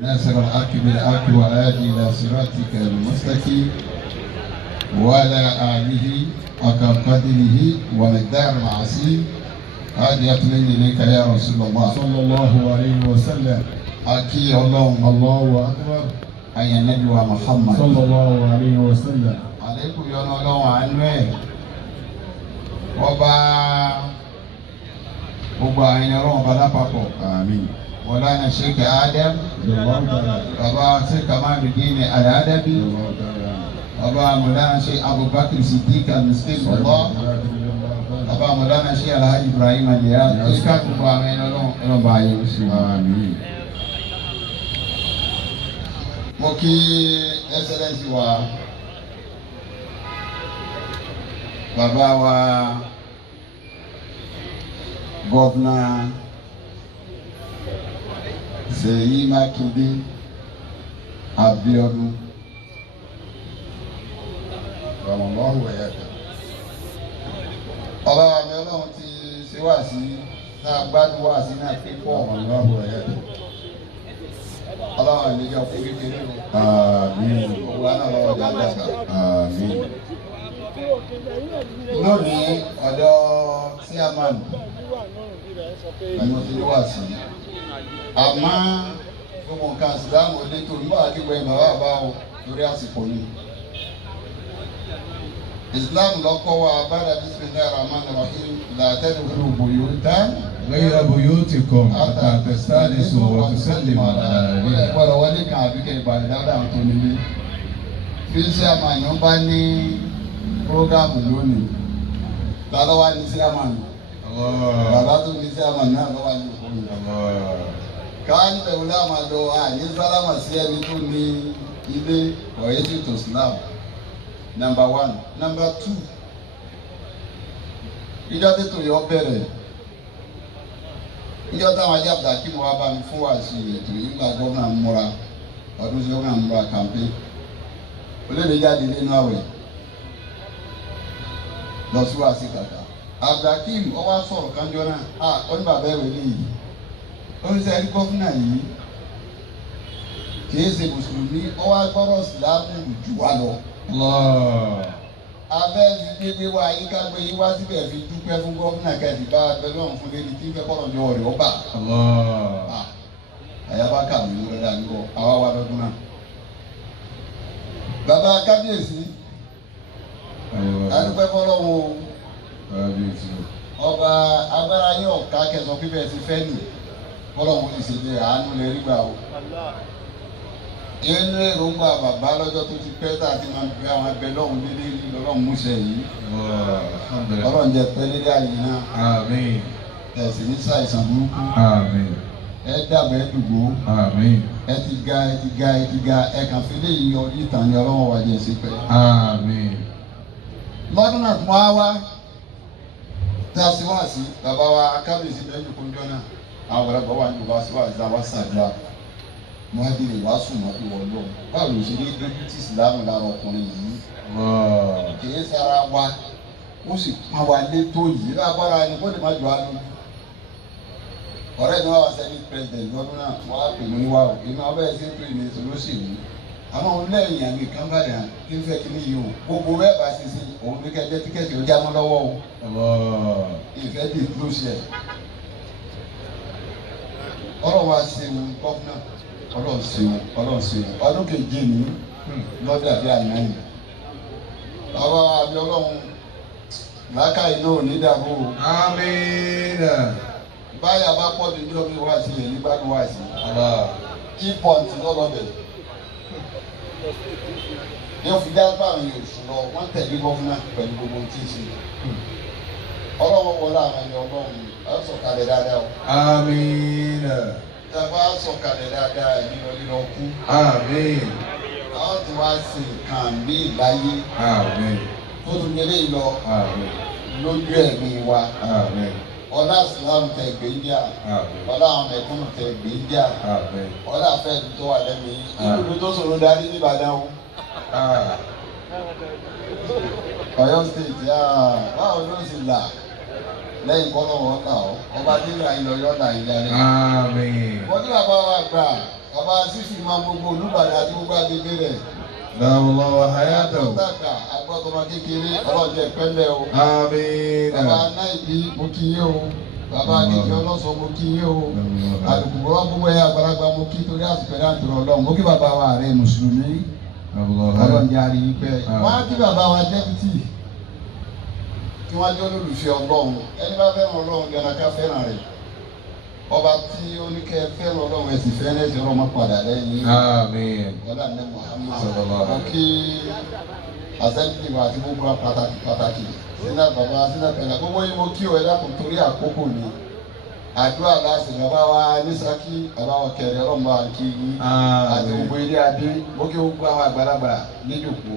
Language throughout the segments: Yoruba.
ناصر الحق بالحق وهادي إلى صراطك المستقيم وعلى آله حق قدره ومقدار العظيم هذه أتمنى إليك يا رسول الله صلى الله عليه وسلم. أكي الله أكبر. أي النبي محمد صلى الله عليه وسلم. عليكم يا الله عنه وبا أين روح بلا بابو آمين. مولانا الشيخ آدم الله تعالى. بابا الشيخ كمال الدين الأدبي الله تعالى. بابا مولانا الشيخ أبو بكر الصديق المسكين الله bàbá mọ̀lánà sí Alhaji Ibrahim Niyas kíkà gbogbo àwọn ẹni ọlọ́run bá yẹ oṣù. Àmín. mo kí ẹsẹlẹsì wa bàbá wa gọ́vnà Ṣèyí Mákindé Abíọ́dún Ramallahu wa yaka. ọba àmì ọlọ́run ti ṣe wá sí náà gbádùn wá sí náà pé pọ̀ Ramallahu wa yaka. ọlọ́run ìlẹ́jọ́ fún kékeré o. Àmín. gbogbo àná lọ́wọ́ dáadáa. Àmín. lónìí ọ̀dọ̀ chairman ni mo ti wá sí àmọ́ gbogbo nǹkan ìsìlámù olétò nígbà àdìgbò ẹ̀ bàbá àbá o lórí àsìkò yìí. Islam lọ́kọ́ wa bára bisimilahi rahman rahim látẹ́lifíru buyutan. غير بيوتكم حتى تستأنسوا وتسلموا على أهلها. gbọ́dọ̀ wọlé kan àbíkẹ́ ìbàdàn dáadáa àwọn tó nílé. fíìsì àmàlù bá ní prógámù lónìí ta ló wá ní sí àmàlù. bàbá tó ní sí àmàlù náà ló wá ní òkú. káwá níbẹ̀ wọlé àmàlù àní sálámà sí ẹni tó ní ilé ọ̀yẹ́ sí tó Islam. Number 1. Number 2. ìjọ tètò yọ bẹ̀rẹ̀ ìjọ táwọn ajá àbùdá kí mo wá bá mi fún wa sí ètò yìí gba gómìnà múra ọdún sí gómìnà múra kàmpé olóòlè jáde nínú àwẹ̀ lọ sí wa sí kàkà Abdulhakeem ọwọ́ sọ̀rọ̀ kánjọ́ náà ó ní bàbá ẹ̀wẹ̀ léyìí ó ní sẹ́yìn gómìnà yìí kìí ṣe mùsùlùmí ọwọ́ agbọ́rọ̀ sílámù jù wá lọ. abẹ́ fi dédé wá yín ká gbé yín wá síbẹ̀ fi dúpẹ́ fún gómìnà kẹ́ẹ̀dì bá abẹ́ lọ́run fún lẹ́ni tí ń fẹ́ kọ́rọ̀ jọ rẹ̀ ọba. àyàbá kà mí ló rẹ̀ dání bọ̀ àwa wà lọ́dún náà. bàbá kábíyèsí adúpẹ́ fọlọ́wọ́ ọba agbára yín ọ̀ká kẹsàn-án pípẹ́ ti fẹ́ nì fọlọ́wọ́ ti ṣe bẹ́ẹ̀ àánú lè rí gbà o. inú èròǹgbà bàbá lọ́jọ́ tó ti pẹ́ tá a ti máa gbé àwọn ẹgbẹ́ lọ́hùn nílé lọ́lọ́hùn múṣẹ yìí. ọlọ́run jẹ pẹ́ nílé àyè náà. Àmín. ẹ̀sìn ní ṣàìsàn burúkú. Àmín. ẹ dàgbà ẹ dùgbò. Àmín. ẹ ti ga ẹ ti ga ẹ ti ga ẹ kàn fi lè yọ ìtàn ní ọlọ́wọ́ wa jẹ sí pẹ́. Àmín. lọ́dún náà tún wá tá a sì wá sí bàbá wa kábíyèsí bẹ́ẹ̀ ní kóńjọ́ náà àwọn ọ̀rẹ́bọ̀ wà ní bàbá sí wá sí àwọn sàdúrà mo á dìrè wá sùn mọ́ ìwọ lọ báwo ló ṣe ní dójú tí ìsìlámù lára ọkùnrin yìí kìí sára wa ó sì pọn wa lé tó yìí lágbára ni kó lè má jọ àánú. ọ̀rẹ́ mi wá wá senate president lọ́dún náà wọ́n á pè mí níwá o èmi àwọn bẹ́ẹ̀ sí ń pè ní olóṣèlú àwọn olóyìn àmì kan bá dà kí n fẹ́ kí ní yìí o gbogbo bẹ́ẹ̀ bá ṣe sí òun ní kẹ́jẹ́ tíkẹ́ẹ̀tì ó já mọ́ lọ́wọ́ o ìfẹ́ dì dúró ṣe ọ̀rọ̀ wa ṣe gọ́fúnà ọlọ́run ṣeun ọdún keje ní lọ́dà bí àná yìí bàbá àbí ọlọ́run làákàyè náà ò ní dàbò. Àmín. báyà bá pọ̀ ní ọjọ́ mi wá sí èyí bá mi wá sí kí pọ́ǹtì lọ́lọ́bẹ̀ yóò fi dá báwọn yóò sùn lọ wọ́n tẹ̀lé gọ́fúnà pẹ̀lú gbogbo tí ń ṣe ọlọ́run wọlé àwọn ẹni ọlọ́run á sọ̀kalẹ̀ dáadáa o. Àmín. Tàbá sọ̀kalẹ̀ dáadáa ẹ̀mí lọ kú. Àmín. Àwọn tí wàá ṣe nǹkan mí láyé. Àmín. Tó tún gbélé lọ. Àmín. Lójú ẹ̀mí wa. Àmín. Ọlá Ìsìlámù tẹ gbé India. Àmín. Ọlá àwọn mẹ̀kúnnù tẹ gbé India. Àmín. Ọlá àfẹ́ẹ̀dù tó wà lẹ́mí. Ìlú tó sọ̀rọ̀ darí ní Ìbàdàn o. Ọ̀yọ́ state báwo ló ṣe là lẹ́yìn kọ́ lọ́wọ́ ọ̀tà ọ́ ọba tí ìlà ìlọ yọ̀ ọ̀tà ìlà rẹ̀. Àmín. Wọ́n ní bàbá wa gbà bàbá sísì máa gbogbo olúbàdàn àti gbogbo agbègbè rẹ̀. Dáwọ́lá wa hayátọ̀. Àgbọ̀tàkà àgbọ̀tọ̀mọ kékeré ọlọ́jẹ̀ pẹ́lẹ́ o. Àmín. Bàbá Náìbí mo kí yé o. Bàbá Akéjì ọlọ́sọ mo kí yé o. Àlùkùbọ̀ gbogbo ẹ̀yà àgbàlagbà mo kí torí àsìkò ẹ̀dá àtúrọ̀ ọlọ́run. Mo kí bàbá wa ààrẹ Mùsùlùmí. Ọlọ́njẹ́ àríyí pẹ́. Wọ́n á kí bàbá wa dẹ́bìtì. Kí wọ́n jẹ́ olólùfẹ́ ọlọ́run. Ẹni bá fẹ́ràn ọlọ́run gánà ká fẹ́ràn rẹ̀. Ọba tí ó ní kẹ́ fẹ́ràn ọlọ́run ẹ̀sìn fẹ́ràn ẹ̀sìn ọlọ́mọ padà lẹ́yìn. Àmín. Ọlá ní Muhammad. Mo kí asẹ́ńtì wa àti gbogbo pàtàkì. Sínú bàbá sínú pẹ̀lú gbogbo yìí mo kí o ẹ̀dá kò torí àkókò ni. Àdúrà láti bàbá wa ní Ṣakí, bàbá wa kẹrẹ ọlọ́mọ àǹkí yìí. Àti gbogbo ilé adé, mo kí gbogbo àwọn àgbàlagbà níjòkó.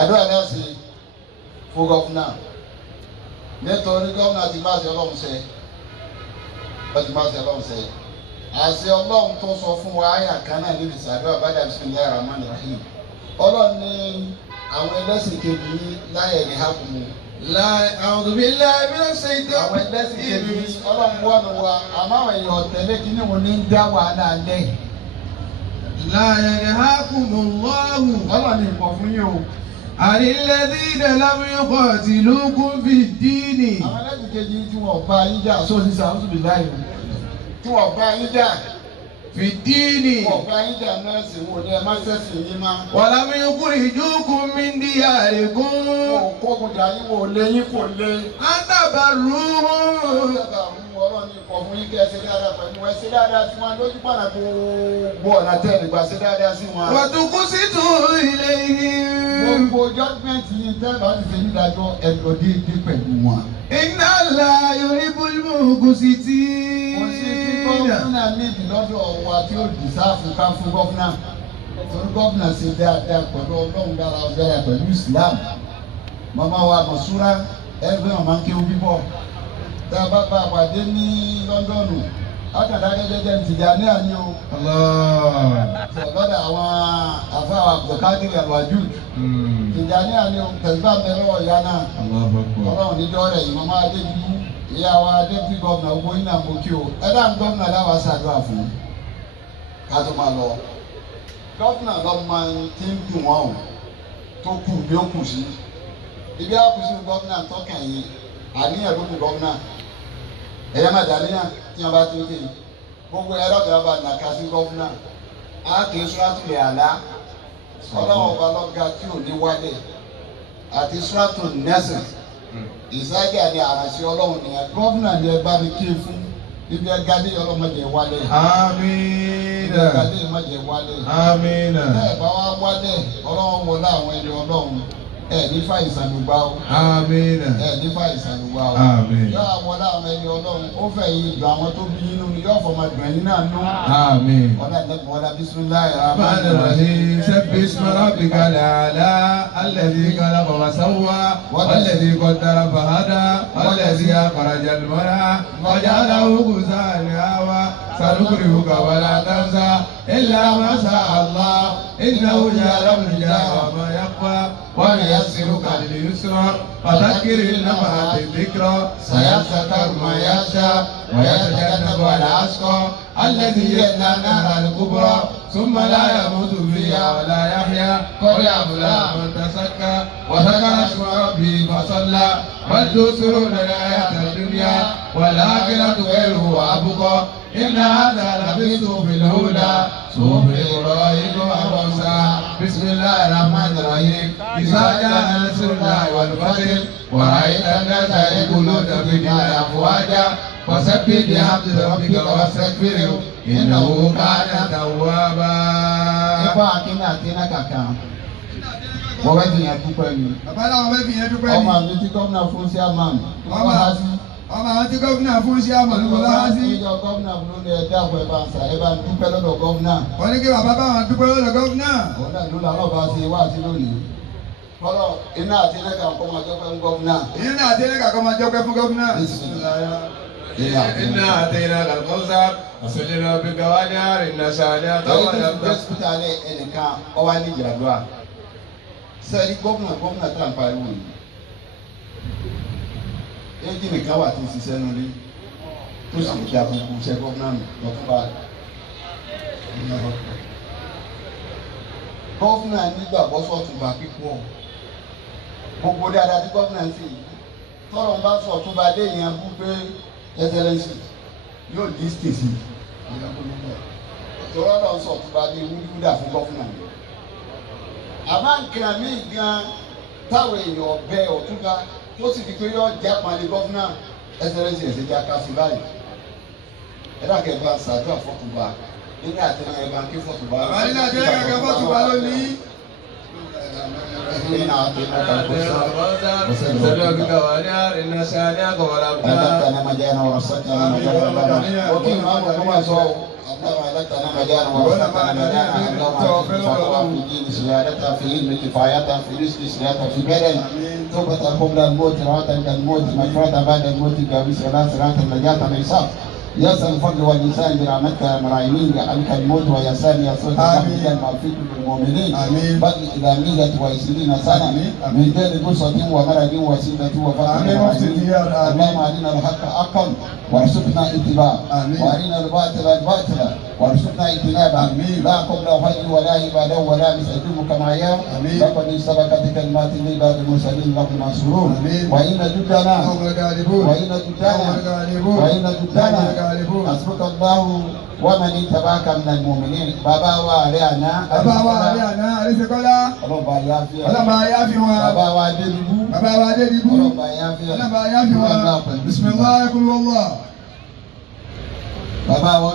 Àdúrà láti fún gọ́fúnà. Nítorí gọ́fúnà ti máa ṣe ọlọ́run ṣe. Wọ́n ti máa ṣe ọlọ́run ṣe. Àṣẹ ọlọ́run tó sọ fún wa àyà kan náà níbi ìsàdúrà bá dàbí bismillahir rahmanir rahim. Ọlọ́run ní àwọn ẹlẹ́sìn kejì yìí láyé ní hákùmù. A'udhu billahi minash shaitanir Àwọn ẹlẹ́sìn kejì yìí ọlọ́run wọ́n mi wá àmọ́ àwọn èèyàn tẹ̀lé kí ni mo ní ń dá wàhálà lẹ̀. La yanhakumullahu Ọlọ́run ní nǹkan fún yín o. 'anil ladhina lam yuqatilukum fid-dini. Àwọn ẹlẹ́sìn kejì yìí tí wọ́n bá yín jà sóòsì sàmúsù bí láì lò. Tí wọ́n bá yín jà. Fid-dini. Wọ́n bá yín jà náà sì wò ní ẹ má sẹ́sìn yín má. Wa lam yukhrijukum min diyarikum. Wọ́n kókun jà yín wò lé yín kò lé. An tabarruhum. Ọlọ́run ní ìkọ̀ fún yín kí ẹ ṣe dáadáa pẹ̀lú ẹ ṣe dáadáa sí wọn lójú pàdà gbogbo ọ̀nà tẹ́ nígbà ṣe dáadáa sí wọn. Wa tuqsitu ilayhim. Gbogbo jọ́gbẹ́ntì yìí tẹ́ bá ti ṣe nídàájọ́ ẹ̀dọ̀ déédéé pẹ̀lú wọn. Inna Allaha yuhibbul muqsitin. Kò sí kí gọ́fúnà níbi lọ́dọ̀ wa tí ó dì sáfù ká fún gọ́fúnà. Torí gọ́fúnà ṣe dáadáa pẹ̀lú ọlọ́run dára ọ̀dára pẹ̀lú Islam. Màmá wa Mọ̀súrà ẹgbẹ́ ọ̀ma ń kéwú bíbọ̀. Tá a bá bá a pàdé ní Lọ́ndọ̀nù, àkàndá gẹ́gẹ́ Tìjàní àní o. Lọ́dọ̀ àwọn àfáà Abdulkadir Al-Wajud. Tìjàní àní o, tẹ̀síbà mẹ́rọ̀ ọ̀yá náà. Ọlọ́run níjọ́ rẹ̀ yìí, màmá Adébíyú, ìyá wa Adébí gọ́ọ̀nà owó iná mo kí o. Ẹ dáhùn gọ́ọ̀nà láwa ṣàdúrà fún. Ká tó máa lọ. Gọ́ọ̀nà lọ́mọ tí ń dùn wọ́n o, tó kù bí ó kù sí. Ibi àkùsù gọ́ọ̀nà tọ́kàn yìí. Àníyàn ló kù gọ́ọ̀nà ẹ̀yà máa dàníyàn tí wọ́n bá ti ń kéyìn gbogbo ẹ̀rọ kan bá nàka sí gọ́ọ̀nà á kì í sùràtù lè àlá ọlọ́wọ́ ọba lọ́gà tí ò ní wálé àti sùràtù nẹ́sìn ìsájà ni àràṣẹ ọlọ́run nìyẹn gọ́ọ̀nà ni ẹ bá mi kí n fún ibi ẹgadé ọlọ́mọdé wálé. Àmín. Ibi ẹgadé ọlọ́mọdé wálé. Àmín. Bẹ́ẹ̀ bá wá wálé ọlọ́run wọlé àwọn ẹni ọlọ́run. Nífa ìsàlùgbà o. Àmín. Nífa ìsàlùgbà o. Àmín. Yọ àwọn láwọn ẹni ọlọ́run ó fẹ́ yí ìlú àwọn tó bí inú ni yóò fọmọ dùn ẹni náà nú. Àmín. Ọ̀dà ìdẹ́kun ọ̀dà bismillahir rahmanir rahim. Sabbih isma rabbikal a'la alladhi khalaqa fa sawwa walladhi qaddara fa hada walladhi akhrajal mar'a faja'alahu ghuza'an ahwa sanuqri'uka wa la tansa illa ma sha'a Allah innahu ya'lamu al-jahra wa ma yakhfa ونيسرك لليسرى فذكر إن نفعت الذكرى سيذكر من يخشى ويتجنبها الأشقى الذي يصلى النار الكبرى ثم لا يموت فيها ولا يحيا قد أفلح من تزكى وذكر اسم ربه فصلى بل تؤثرون الحياة الدنيا والآخرة خير وأبقى إن هذا لفي صحف الهدى صحف إبراهيم وموسى بسم الله الرحمن الرحيم إذا جاء نصر الله والفتح ورأيت الناس يدخلون في دين أفواجا فسبح بحمد ربك واستغفره إنه كان توابا. Nípa akínní àti iná kàkà, wọ́n bẹ́ẹ̀ fi yẹn dúpẹ́ mi. Bàbá làwọn bẹ́ẹ̀ fi yẹn dúpẹ́ mi. Ọmọ mi tí gómìnà fún sí àmàm. Ọmọ àwọn tí gómìnà fún sí àmàm ló bá wá sí. Ìjọ gómìnà fún lóde ẹ̀dá àpò ẹ̀ bá ń sà ẹ̀ bá ń dúpẹ́ lọ́dọ̀ gómìnà. Wọ́n ní kí bàbá bá wọn dúpẹ́ lọ́dọ̀ gómìnà. Òun náà ló làwọn bá ṣe wá sí lónìí. Kọ́lọ̀ iná àti iná kan kọ́ máa jọ́pẹ́ fún gómìnà. Iná àti iná kàkọ́ máa jọ́pẹ́ fún gómìnà. إنا أتيناك الكوثر فصل لربك وانحر إن شانئك هو الأبتر. Hospital ẹnìkan ọwọ́ ní ìjàdùá. Sẹ́ẹ̀rí gómìnà tá à ń pariwo yìí. Éjì nìkan wà tí ń ṣiṣẹ́ nulẹ̀ tó sì dá gbogbo iṣẹ́ gómìnà lọ́tún bá rẹ̀. Gọ́fúnà nígbàgbọ́ sọ̀túnba pípọ̀. Gbogbo dáadáa tí gọ́fúnà ń ṣe yìí. Tọ́lọ̀ ń bá sọ̀túnba dé yẹn bú pé ẹsẹ̀lẹ́sì yóò dí stèsì. Tọ́lọ̀ lọ sọ̀túnba dé wúdúdà fún gọ́fúnà. Àmọ́ nǹkan mi gan táwọn èèyàn ọ̀bẹ ọ̀túnba tó sì di pé yọ jẹ́ àpàlẹ́ gọ́fúnà ẹsẹ̀lẹ́sì ẹ̀sẹ̀ jẹ́ akásí báyìí. Ẹ dàgẹ́ bá ṣàdúrà fọ́túnba. Nínú àtẹnudẹ bá ń ké fọ́túnba. Bàbá nínú àtẹnudẹ kan fọ́túnba lónìí. Nínú àtẹnudẹ kan يسأل الفضل والإنسان برحمتك يا مرايمين يحلك الموت ويسان يسرك الحمد المغفر للمؤمنين بل إلى مية وعشرين سنة من دين قصة ومرض وسنة وفقر اللهم أرنا الحق حقا وارزقنا اتباعه وأرنا الباطل باطلا وارزقنا اجتنابه لا قبل حي ولا عبادة ولا نستجيب كما يوم لقد سبقت كلمات لعباد المرسلين لهم منصورون وإن جدنا حسبك الله ومن اتبعك من المؤمنين بابا واريانا Àríṣekọ́lá ọlọ́ba yáfi ọlọ́ba yáfi wọn bàbá wa Adédìbú ọlọ́ba yáfi wọn bisimilahi kulubọlọ bàbá wa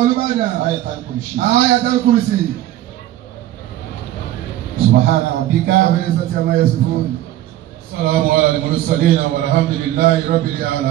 Olúbàdàn ayatal kursi subhana rabbika Salamu ala al-mursalin walhamdulillahi rabbil alamin.